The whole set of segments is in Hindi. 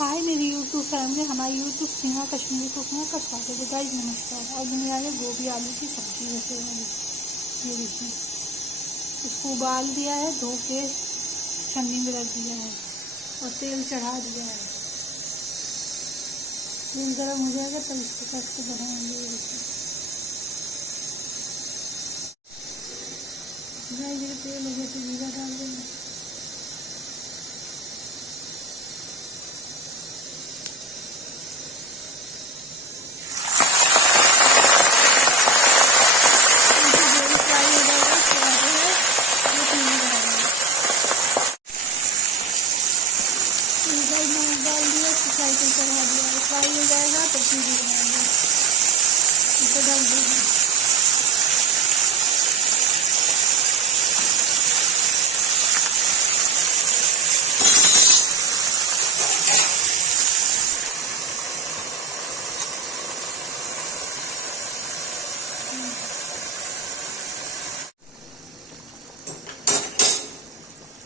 हाय मेरी यूट्यूब फैमिली, हमारी यूट्यूब सिंहा कश्मीरी कुकिंग का स्वागत है। गाइस नमस्कार। आज मैंने आया गोभी आलू की सब्जी जैसे वाली। ये देखिए, इसको उबाल दिया है, धो के छन्नी में रख दिया है और तेल चढ़ा दिया है। तेल गर्म हो जाएगा तब इसको कट के बनाएंगे। ये देखिए गाइस, ये तेल हो गया तो जीरा डाल देंगे। डाल दिया, साइकिल चढ़ा दिया, फ्राई हो जाएगा तो फिर बनाएंगे। इसे डाल देंगे।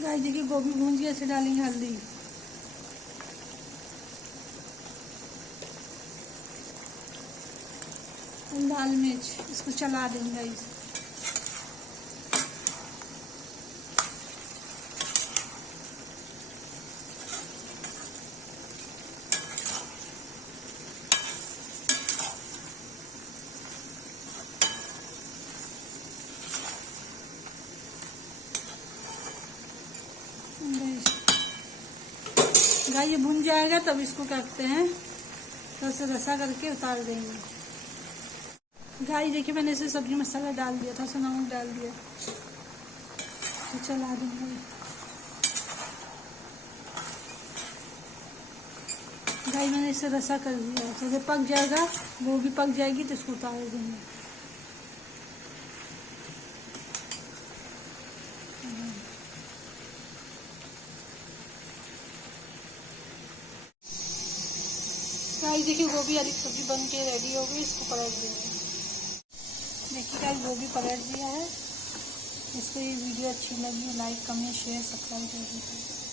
गाइस देखिए, गोभी भून के ऐसे डालेंगे हल्दी, लाल मिर्च, इसको चला देंगे गाइस। गाइस ये भुन जाएगा तब इसको करते हैं, थोड़ा सा रसा करके उतार देंगे। गाइस देखिए, मैंने इसे सब्जी मसाला डाल दिया था, नमक डाल दिया तो चला देंगे। गाइस मैंने इसे रसा कर दिया, तो जब पक जाएगा, वो भी पक जाएगी तो इसको उतार देंगे। गाइस देखिए, गोभी आलू की सब्जी बन के रेडी हो गई, इसको पलट देंगे। देखिए गाइस, गोभी पलट दिया है। इसको ये वीडियो अच्छी लगी लाइक कमेंट शेयर सब्सक्राइब कर दीजिए।